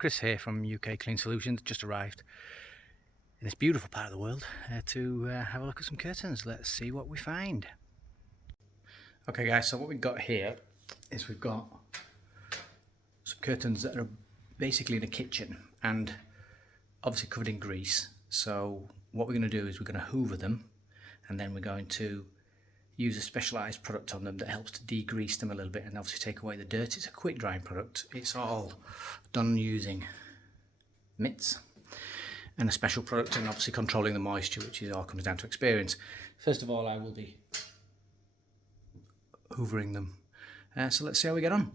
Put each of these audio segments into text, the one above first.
Chris here from UK Clean Solutions. Just arrived in this beautiful part of the world to have a look at some curtains. Let's see what we find. Okay guys, so what we've got here is we've got some curtains that are basically in a kitchen and obviously covered in grease. So what we're going to do is we're going to hoover them, and then we're going to use a specialised product on them that helps to degrease them a little bit and obviously take away the dirt. It's a quick drying product. It's all done using mitts and a special product, and obviously controlling the moisture, which all comes down to experience. First of all, I will be hoovering them. So let's see how we get on.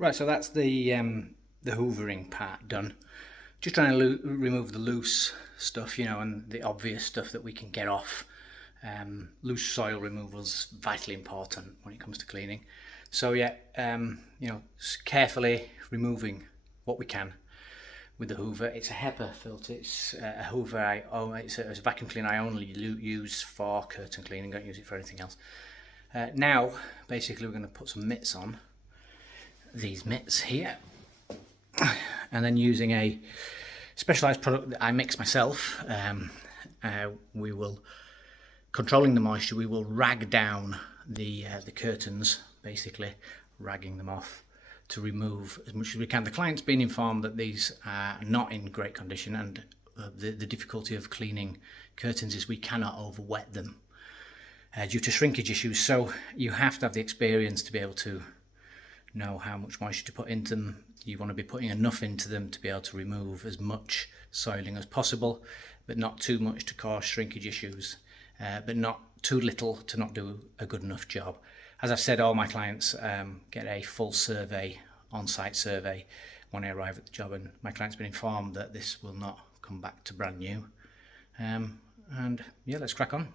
Right, so that's the hoovering part done. Just trying to remove the loose stuff, you know, and the obvious stuff that we can get off Loose soil removal is vitally important when it comes to cleaning. So yeah, you know, carefully removing what we can with the Hoover. It's a HEPA filter. It's a Hoover. It's a vacuum cleaner I only use for curtain cleaning. Don't use it for anything else. Now, basically, we're going to put some mitts on. These mitts here, and then using a specialised product that I mix myself, we will, controlling the moisture, we will rag down the curtains, basically ragging them off to remove as much as we can. The client's been informed that these are not in great condition, and the difficulty of cleaning curtains is we cannot over wet them due to shrinkage issues. So you have to have the experience to be able to know how much moisture to put into them. You want to be putting enough into them to be able to remove as much soiling as possible, but not too much to cause shrinkage issues, but not too little to not do a good enough job. As I've said, all my clients get a full survey, on-site survey, when I arrive at the job, and my client's been informed that this will not come back to brand new. And yeah, let's crack on.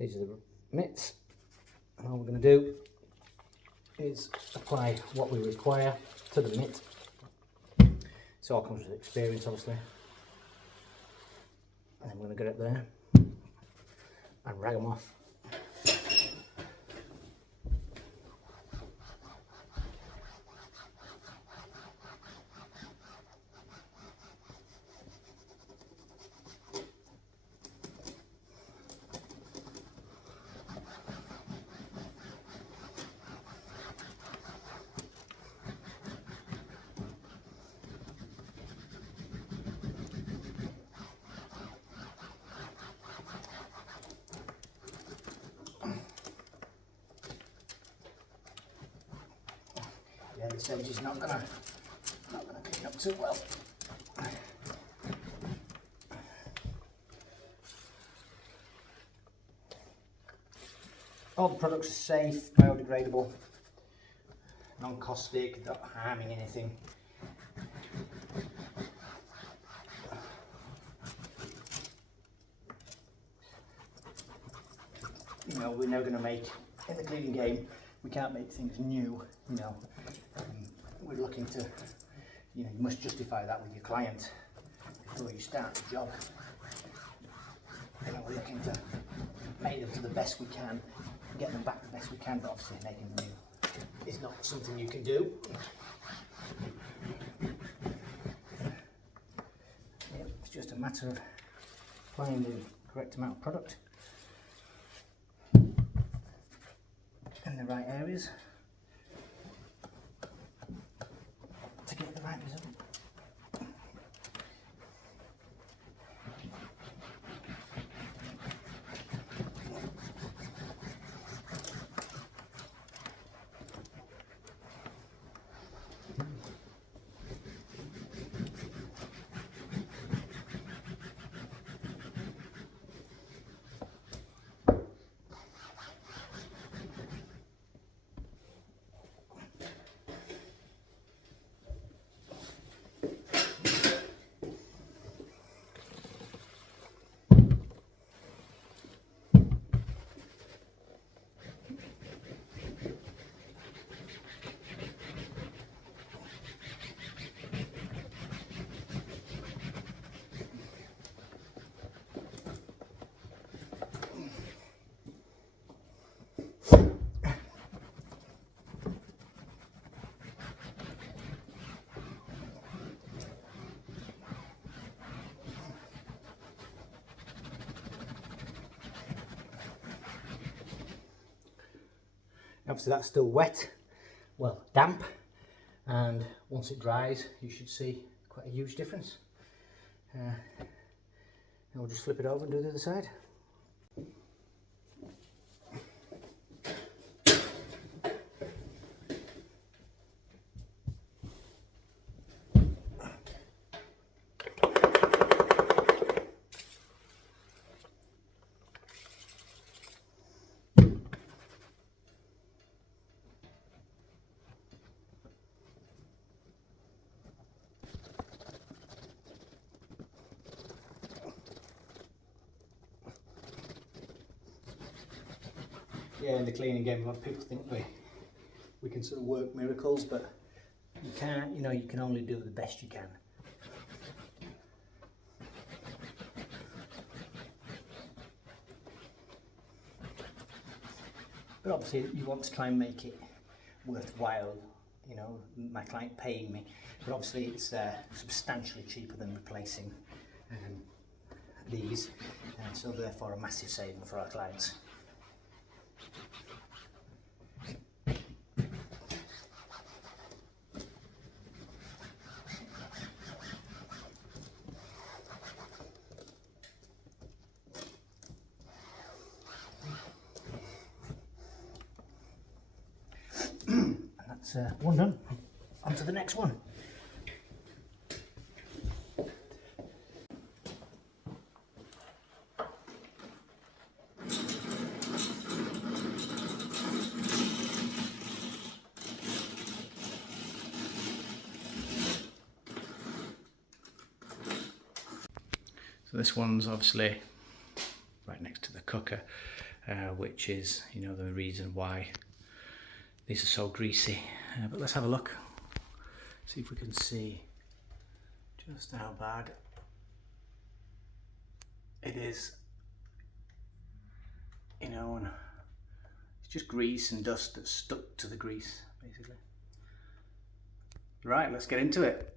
These are the mitts, and all we're going to do is apply what we require to the mitt. It all comes with experience, obviously. And then we're going to get it there and rag them off. Yeah, this edge is not gonna clean up too well. All the products are safe, biodegradable, non-caustic, not harming anything. You know, we're now going to make, in the cleaning game, we can't make things new, you know. We're looking to, you know, you must justify that with your client before you start the job. You know, we're looking to make them to the best we can, get them back the best we can, but obviously making them new is not something you can do. Yep, it's just a matter of applying the correct amount of product in the right areas to get the right result. Obviously that's still wet, well, damp, and once it dries you should see quite a huge difference. And we'll just flip it over and do the other side. Yeah, in the cleaning game, a lot of people think we can sort of work miracles, but you can't. You know, you can only do the best you can. But obviously, you want to try and make it worthwhile. You know, my client paying me, but obviously it's substantially cheaper than replacing these, and so therefore a massive saving for our clients. And that's one done. On to the next one. So this one's obviously right next to the cooker, which is, you know, the reason why these are so greasy. But let's have a look, see if we can see just how bad it is. You know, and it's just grease and dust that's stuck to the grease, basically. Right, let's get into it.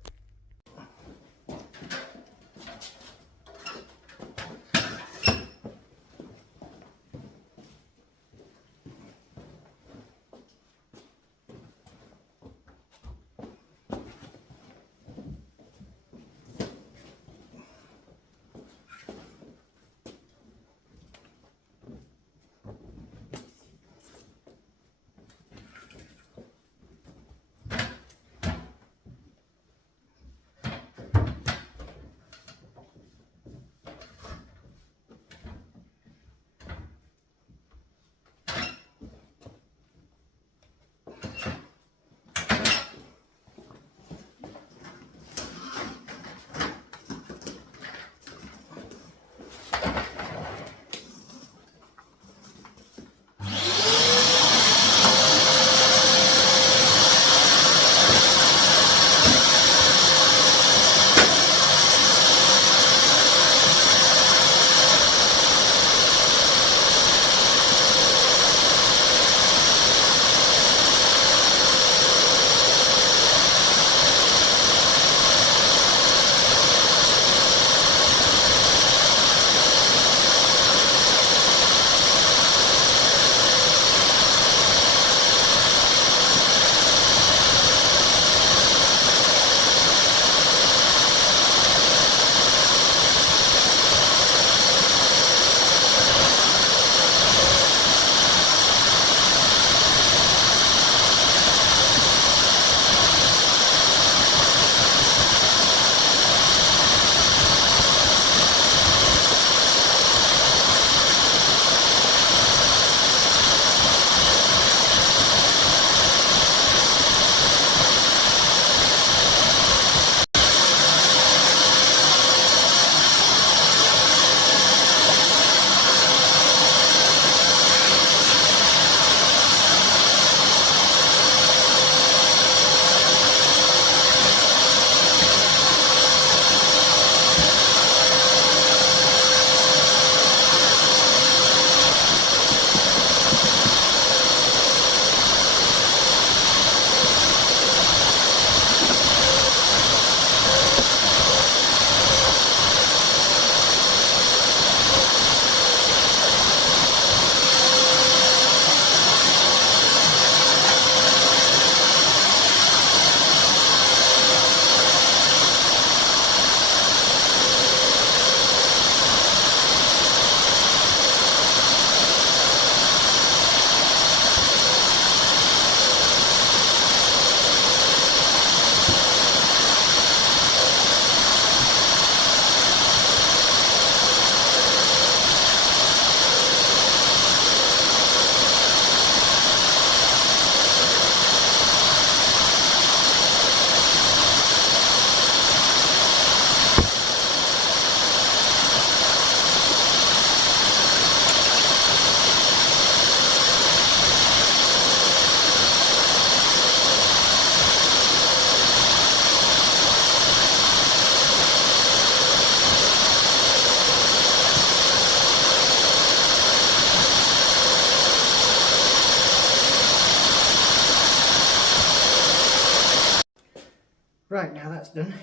Right, now that's done,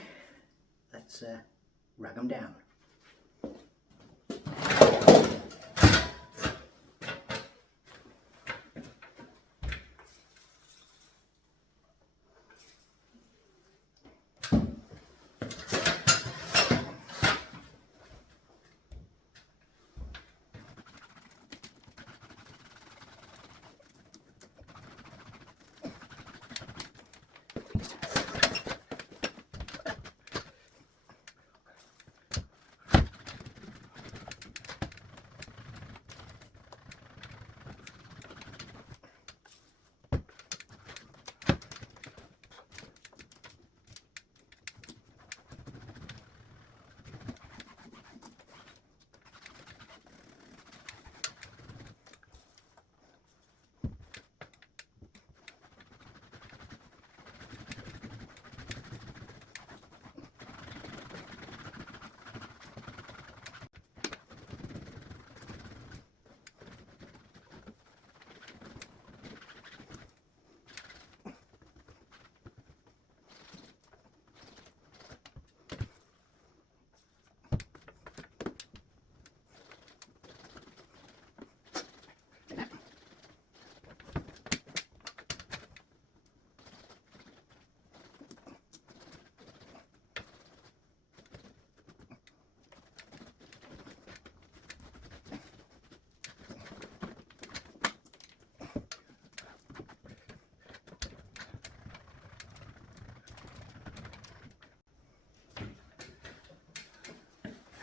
let's rag them down.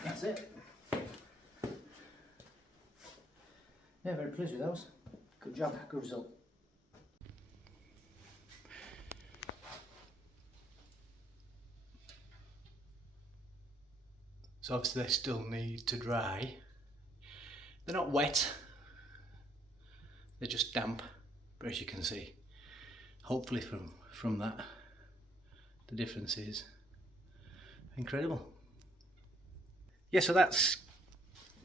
That's it. Yeah, very pleased with those. Good job, good result. So obviously they still need to dry. They're not wet, they're just damp, but as you can see, hopefully from that, the difference is incredible. Yeah, so that's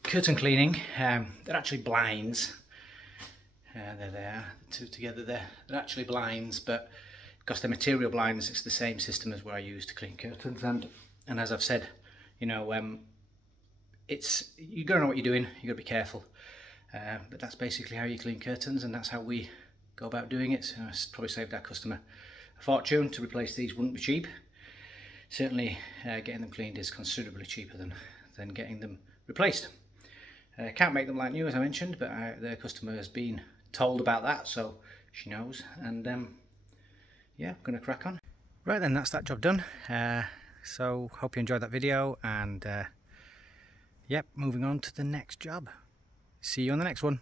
curtain cleaning. They're actually blinds. They're there, the two together there. They're actually blinds, but because they're material blinds, it's the same system as what I use to clean curtains. And as I've said, you know, you gotta know what you're doing. You gotta be careful. But that's basically how you clean curtains, and that's how we go about doing it. So it's probably saved our customer a fortune. To replace these wouldn't be cheap. Certainly, getting them cleaned is considerably cheaper than getting them replaced. Can't make them like new, as I mentioned, but the customer has been told about that, so she knows. And yeah, I'm gonna crack on. Right then, that's that job done. So hope you enjoyed that video, and yep, moving on to the next job. See you on the next one.